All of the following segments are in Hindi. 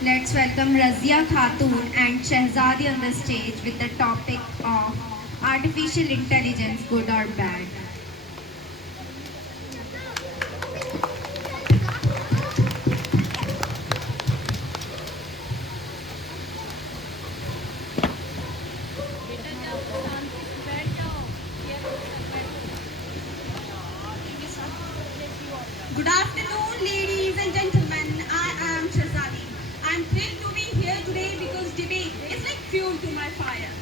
Let's welcome Razia Khatun and Shehzadi on the stage with the topic of artificial intelligence, good or bad. Good afternoon, ladies and gentlemen. I am Shazali. I'm thrilled to be here today because debate is like fuel to my fire.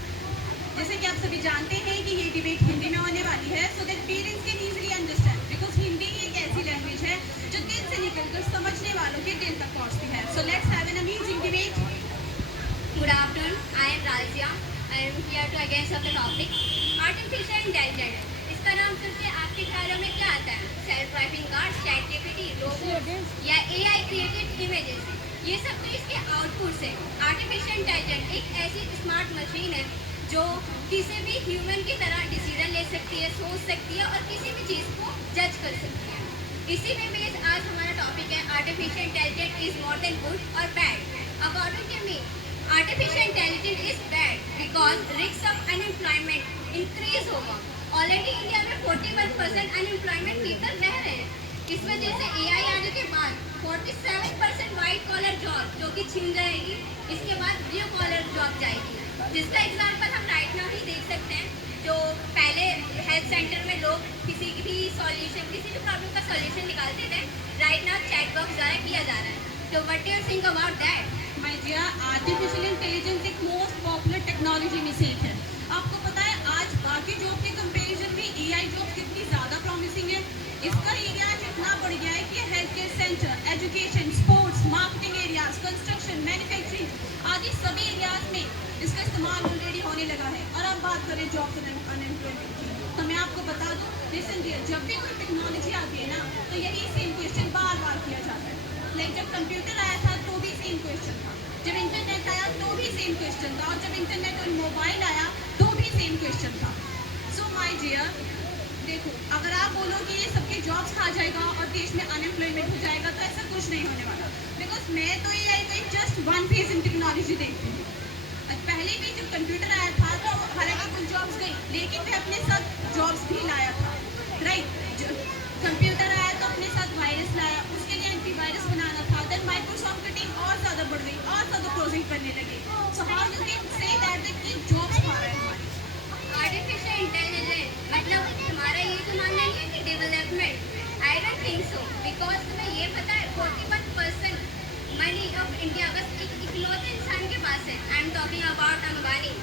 जैसे कि आप सभी जानते हैं कि ये डिबेट हिंदी में होने वाली है, so that parents can easily understand because Hindi एक ऐसी लैंग्वेज है जो दिल से निकलकर समझने वालों के दिल तक पहुंचती है. So let's have an amazing debate. Good afternoon, I am Razia. I am here to against of the topic Artificial Intelligence. इसका नाम सुनकर आपके ख्यालों में क्या आता है? Self driving cars, chat GPT, robot या एआई क्रिएटेड इमेजेस? ये सब तो इसके आउटपुट्स हैं. आर्टिफिशियल इंटेलिजेंस एक ऐसी स्मार्ट मशीन है जो किसी भी ह्यूमन की तरह डिसीजन ले सकती है, सोच सकती है और किसी भी चीज़ को जज कर सकती है. इसी में बेस आज हमारा टॉपिक है artificial intelligence is more than good और bad. According to me, artificial intelligence is bad because risk of unemployment increase होगा. ऑलरेडी इंडिया में 41% अनएम्प्लॉयमेंट पीपल रह रहे हैं. इस वजह से एआई आने के बाद 47% वाइट कॉलर जॉब जो कि छिन जाएगी. इसके बाद ब्लू कॉलर जॉब जाएगी, जिसका एग्जाम्पल हम राइट नाउ ही देख सकते हैं. जो पहले हेल्थ सेंटर में लोग किसी भी सॉल्यूशन, किसी भी प्रॉब्लम का सॉल्यूशन निकालते थे, राइट नाउ चैट बॉक्स द्वारा किया जा रहा है. तो what do you think about that? My dear, artificial intelligence एक मोस्ट पॉपुलर टेक्नोलॉजी में से एक है. आपको पता है आज बाकी जॉब के कंपैरिजन में एआई जॉब कितनी ज़्यादा प्रॉमिसिंग है. इसका एरिया आज इतना बढ़ गया है कि health care centre, education, sports, marketing areas, construction, manufacturing आदि सभी एरियाज में इसका इस्तेमाल ऑलरेडी होने लगा है. और अब बात करें जॉब अनएम्प्लॉयमेंट की, तो मैं आपको बता दूँ, लिसन डियर, जब भी कोई टेक्नोलॉजी आती है ना तो यही सेम क्वेश्चन बार बार किया जाता है. लाइक जब कंप्यूटर आया था तो भी सेम क्वेश्चन था, जब इंटरनेट आया तो भी सेम क्वेश्चन था, और जब इंटरनेट और मोबाइल आया तो भी सेम क्वेश्चन था. सो माय डियर, देखो, अगर आप बोलो कि ये सबके जॉब्स खा जाएगा और देश में अनएम्प्लॉयमेंट हो जाएगा तो ऐसा कुछ नहीं होने वाला. बिकॉज मैं तो ये I just one phase in technology देखती हूँ. पहले भी जब कंप्यूटर आया था तो हालांकि कुछ जॉब्स गई, लेकिन वह अपने साथ जॉब्स भी लाया था. राइट, कंप्यूटर आया तो अपने साथ वायरस लाया, उसके लिए एंटीवायरस बनाना था. देन माइक्रोसॉफ्ट की टीम और ज़्यादा बढ़ गई और ज़्यादा प्रोजेक्ट करने लगी. So how you can say that की जॉब्स खा रहे हैं हमारी. आर्टिफिशियल इंटेलिजेंस मतलब तुम्हारा ये तो मानना नहीं है कि development? I don't think so, because तुम्हें ये पता है 41% मनी ऑफ इंडिया बस एक इकलौते इंसान के पास है. I am talking about Ambani.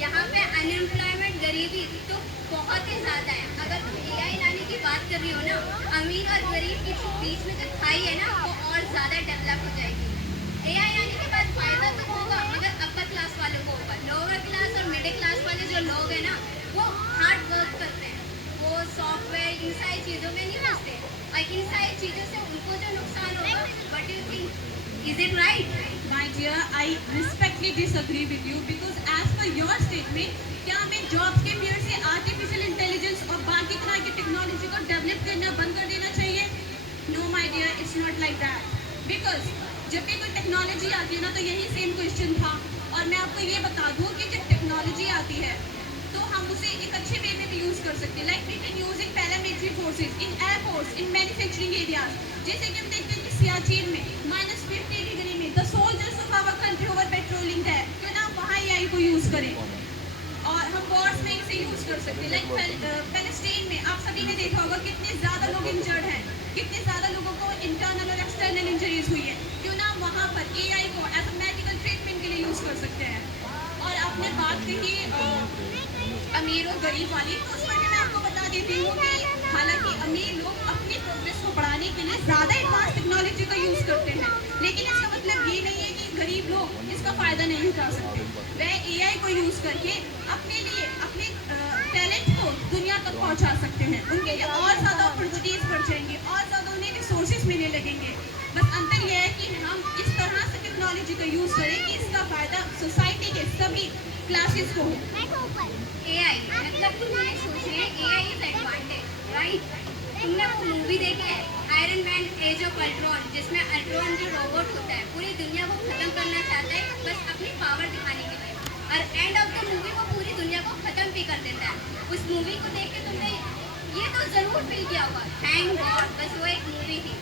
यहाँ पे अनएम्प्लॉयमेंट, गरीबी तो बहुत ही ज़्यादा है. अगर तुम एआई लाने की बात कर रही हो ना, अमीर और गरीब के बीच में जो खाई है ना वो और ज़्यादा डेवलप हो जाएगी. एआई आने के बाद फायदा तो होगा मगर अपर क्लास वालों को होगा. लोअर क्लास और मिडिल क्लास वाले जो लोग हैं ना वो हार्ड वर्क करते हैं, वो सॉफ्टवेयर इन सारी चीज़ों में नहीं फंसते. और इन सारी चीज़ों से उनको जो नुकसान होगा, what do you think, is it right? My dear, I respectfully disagree with you because as per your statement, क्या हमें जॉब्स के पीरियड से आर्टिफिशियल इंटेलिजेंस और बाकी तरह की टेक्नोलॉजी को डेवलप करना बंद कर देना चाहिए? No my dear, it's not like that. Because जब भी कोई टेक्नोलॉजी आती है ना तो यही सेम क्वेश्चन था. और मैं आपको ये बता दूँ कि जब टेक्नोलॉजी आती है तो हम उसे एक अच्छे वे में भी यूज़ कर सकते हैं. Like we can use in paramilitary forces, in air force, in manufacturing areas. जैसे कि हम देखते हैं कि सियाचिन में -50 डिग्री में the soldiers of our country over patrolling है, क्यों ना वहाँ एआई को यूज़ करें. और हम वॉर्स में इसे यूज़ कर सकते हैं. लाइक पैलेस्टीन में आप सभी ने देखा होगा कितने ज़्यादा लोग इंजर्ड हैं, कितने ज़्यादा लोगों को इंटरनल और एक्सटर्नल इंजरीज हुई है. क्यों ना वहाँ पर एआई को एज अ मेडिकल ट्रीटमेंट के लिए यूज़ कर सकते हैं. और आपने बात कही अमीर और गरीब वाली, तो उस पर भी मैं आपको बता देती हूँ कि हालांकि अमीर लोग अपनी प्रोग्रेस को बढ़ाने के लिए ज़्यादा एडवांस टेक्नोलॉजी का यूज़ करते हैं, लेकिन इसका मतलब ये नहीं है कि गरीब लोग इसका फ़ायदा नहीं उठा सकते. वह एआई को यूज़ करके अपने लिए अपने टैलेंट को दुनिया तक पहुँचा सकते हैं. उनके लिए और ज़्यादा अपॉर्चुनिटीज़ बढ़ जाएंगी और ज़्यादा उन्हें रिसोर्सेज मिलने लगेंगे. बस अंतर यह है कि हम इस तरह से टेक्नोलॉजी का यूज़ करें कि इसका फ़ायदा सोसाइटी के सभी क्लासेस को हो. एआई मतलब तुम ये सोच रहे हैं एआई इज एडवांटेज, राइट? तुमने वो मूवी देखी है Iron Man Age of Ultron, जिसमें अल्ट्रॉन जो रोबोट होता है पूरी दुनिया को खत्म कर बस अपनी पावर दिखाने के लिए। और एंड ऑफ द मूवी वो पूरी दुनिया को ख़त्म भी कर देता है। उस मूवी को देख के तुमने ये तो ज़रूर फील किया होगा, थैंक गॉड बस वो एक मूवी थी।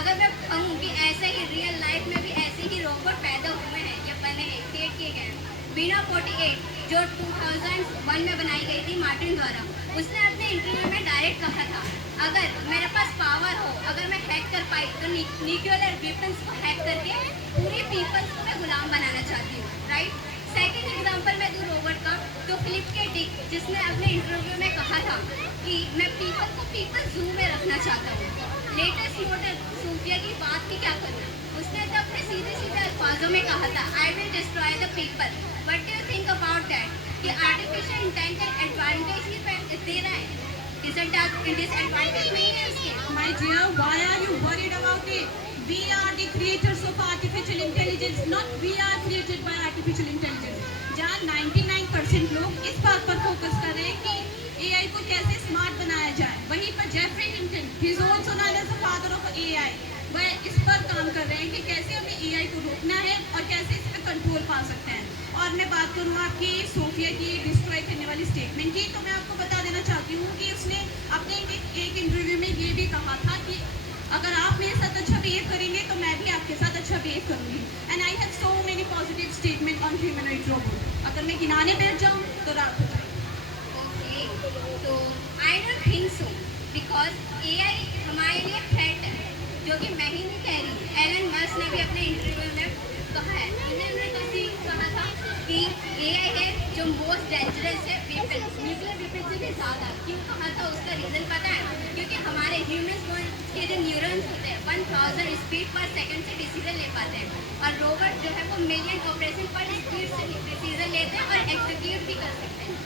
अगर मैं कहूँ कि ऐसे ही रियल लाइफ में भी ऐसे ही रोबोट पैदा हुए हैं या बने हैं, क्रिएट किए गए हैं। वीना 48 जो 2001 में बनाई गई थी मार्टिन द्वारा, उसने अपने इंटरव्यू में डायरेक्ट कहा था, अगर मेरे पास पावर हो, अगर मैं हैक कर पाई तो न्यूक्लियर वेपन्स को हैक करके पूरी पीपल्स को मैं गुलाम बनाना चाहती हूँ, राइट। सेकेंड एग्जाम्पल मैं दूँ रोबोट का, तो फिलिप के डिक जिसने अपने इंटरव्यू में कहा था कि मैं पीपल को पीपल जू में रखना चाहता हूँ। लेटेस्ट मॉडल सूफिया की बात की क्या करना, उसने तो अपने सीधे सीधे अल्फाजों में कहा था, I will destroy the people. What do you think about that कि आर्टिफिशियल इंटेलिजेंस एडवांटेज ही दे रहा है, डिसएडवांटेज नहीं है उसके। My dear, why are you worried about it? We are the creators of artificial intelligence, not we are created by artificial intelligence. जहाँ 99% लोग इस बात पर फोकस कर रहे हैं कि AI को कैसे स्मार्ट बनाया जाए, वहीं पर Geoffrey Hinton, he is also known as the father of AI, वह इस पर काम कर रहे हैं कि कैसे हमें AI को रोकना है और कैसे इस पर कंट्रोल पा सकते हैं। और मैं बात करूँ आपकी सोफिया की डिस्ट्रॉय करने वाली स्टेटमेंट की, तो मैं आपको बता देना चाहती हूँ कि उसने अपने एक इंटरव्यू में ये भी कहा था कि अगर आप मेरे साथ अच्छा बिहेव करेंगे तो मैं भी आपके साथ अच्छा बिहेव करूँगी। And I have so many positive statement on humanoid robot, अगर मैं गिनाने बैठ जाऊँ तो रात हो जाएगी। ओके, तो I don't think so, because AI हमारे लिए थ्रेट है, जो कि मैं ही नहीं कह रही, एलन मस्क ने भी अपने इंटरव्यू में कहा है। उन्होंने कहा था कि AI है जो मोस्ट डेंजरस है वेपन, न्यूक्लियर वेपन से भी ज़्यादा। क्यों कहा था उसका रीज़न पता है, क्योंकि हमारे ह्यूमन्स के जो न्यूरॉन्स होते हैं 1000 स्पीड पर सेकंड से डिसीजन ले पाते हैं, और रोबोट जो है वो मिलियन ऑपरेशन पर स्पीड से डिसीजन लेते हैं और एग्जीक्यूट भी कर सकते हैं।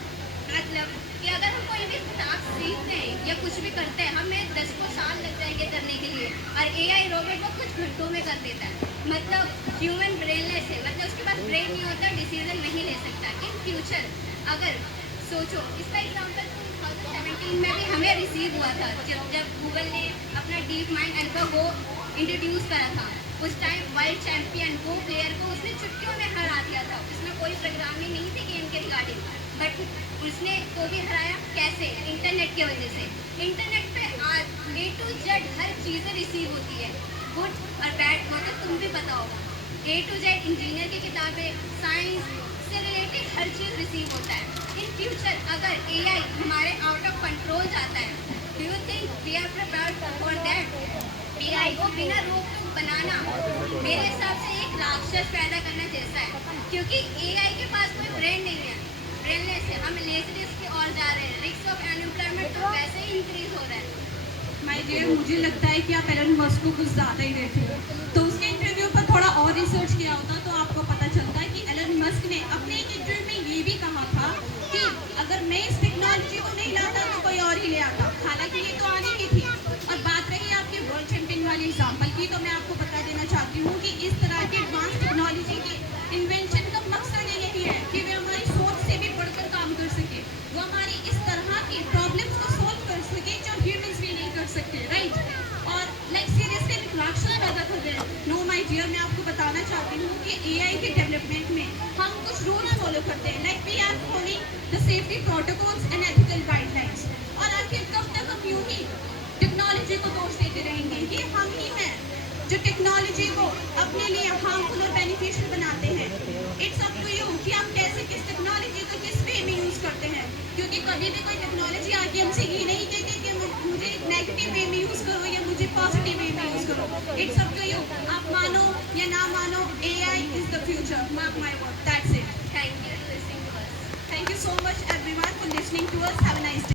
मतलब कि अगर हम कोई भी टास्क सीखते हैं या कुछ भी करते हैं, हमें 10 साल लग जाएंगे करने के लिए, और AI रोबोट को कुछ घंटों में कर देता है। मतलब ह्यूमन ब्रेनलेस है, मतलब उसके पास ब्रेन नहीं होता, डिसीजन नहीं ले सकता। इन फ्यूचर अगर सोचो, इसका एग्जाम्पल 2017 में भी हमें रिसीव हुआ था, जब गूगल ने अपना डीप माइंड अल्फागो इंट्रोड्यूस करा था। उस टाइम वर्ल्ड चैंपियन गो प्लेयर को उसने चुटकियों में हरा दिया था। उसमें कोई प्रोग्रामिंग नहीं थी गेम के रिगार्डिंग, बट उसने को भी हराया कैसे, इंटरनेट की वजह से। इंटरनेट पे आज A to Z हर चीज़ें रिसीव होती है, गुड और बैड, मतलब तुम भी पता होगा। A to Z इंजीनियर की किताबें, साइंस से रिलेटेड हर चीज़ रिसीव होता है। इन फ्यूचर अगर AI हमारे आउट ऑफ कंट्रोल जाता है, do you think we are prepared for that? AI को बिना रोक टोक बनाना मेरे हिसाब से एक राक्षस पैदा करना जैसा है, क्योंकि AI के पास कोई ब्रेन नहीं है, ब्रेनलेस है। हम लेजीनेस की ओर जा रहे हैं, रिस्क ऑफ अनएम्प्लॉयमेंट तो वैसे ही इंक्रीज हो रहा है। माय डियर, मुझे लगता है कि आप एलन मस्क को कुछ ज़्यादा ही देखते हो, तो उसके इंटरव्यू पर थोड़ा और रिसर्च किया होता तो आपको पता चलता है कि एलन मस्क ने अपने एक इंटरव्यू में ये भी कहा था कि अगर मैं इस टेक्नोलॉजी को नहीं लाता तो कोई और ही ले आता। हालांकि ये तो आनी ही थी। और बात रही आपके वर्ल्ड चैंपियन वाली एग्जाम्पल की, तो मैं आपको बता देना चाहती हूँ कि इस तरह की एडवांस टेक्नोलॉजी के इन्वेंशन का मकसद यही है कि वे हमारी सोच से भी बढ़कर काम कर सके, वो हमारी इस तरह की प्रॉब्लम्स को सोल्व कर सके जो ह्यूमंस भी नहीं कर सकते, राइट। और लाइक सीरियसली राक्षस पैदा कर रहे हैं। नो माय डियर, मैं आपको बताना चाहती हूँ कि AI के डेवलपमेंट में हम कुछ रूल्स फॉलो करते हैं, like we are following the safety protocols and ethical guidelines. और आखिर कब तक हम यूं ही टेक्नोलॉजी को दोष देते रहेंगे? ये हम ही हैं जो टेक्नोलॉजी को अपने लिए हार्मफुल और बेनिफिशियल बनाते हैं। इट्स अप टू यू कि आप कैसे किस टेक्नोलॉजी को किस वे में यूज़ करते हैं, क्योंकि कभी भी कोई टेक्नोलॉजी आके हमसे ये नहीं कहती कि मुझे नेगेटिव वे में यूज़ करो या मुझे पॉजिटिव वे में यूज़ करो। इट्स अप टू यू, आप मानो या ना मानो, AI is the future, mark my word, that's it. Thank you for listening to us. Thank you so much everyone for listening to us. Have a nice day.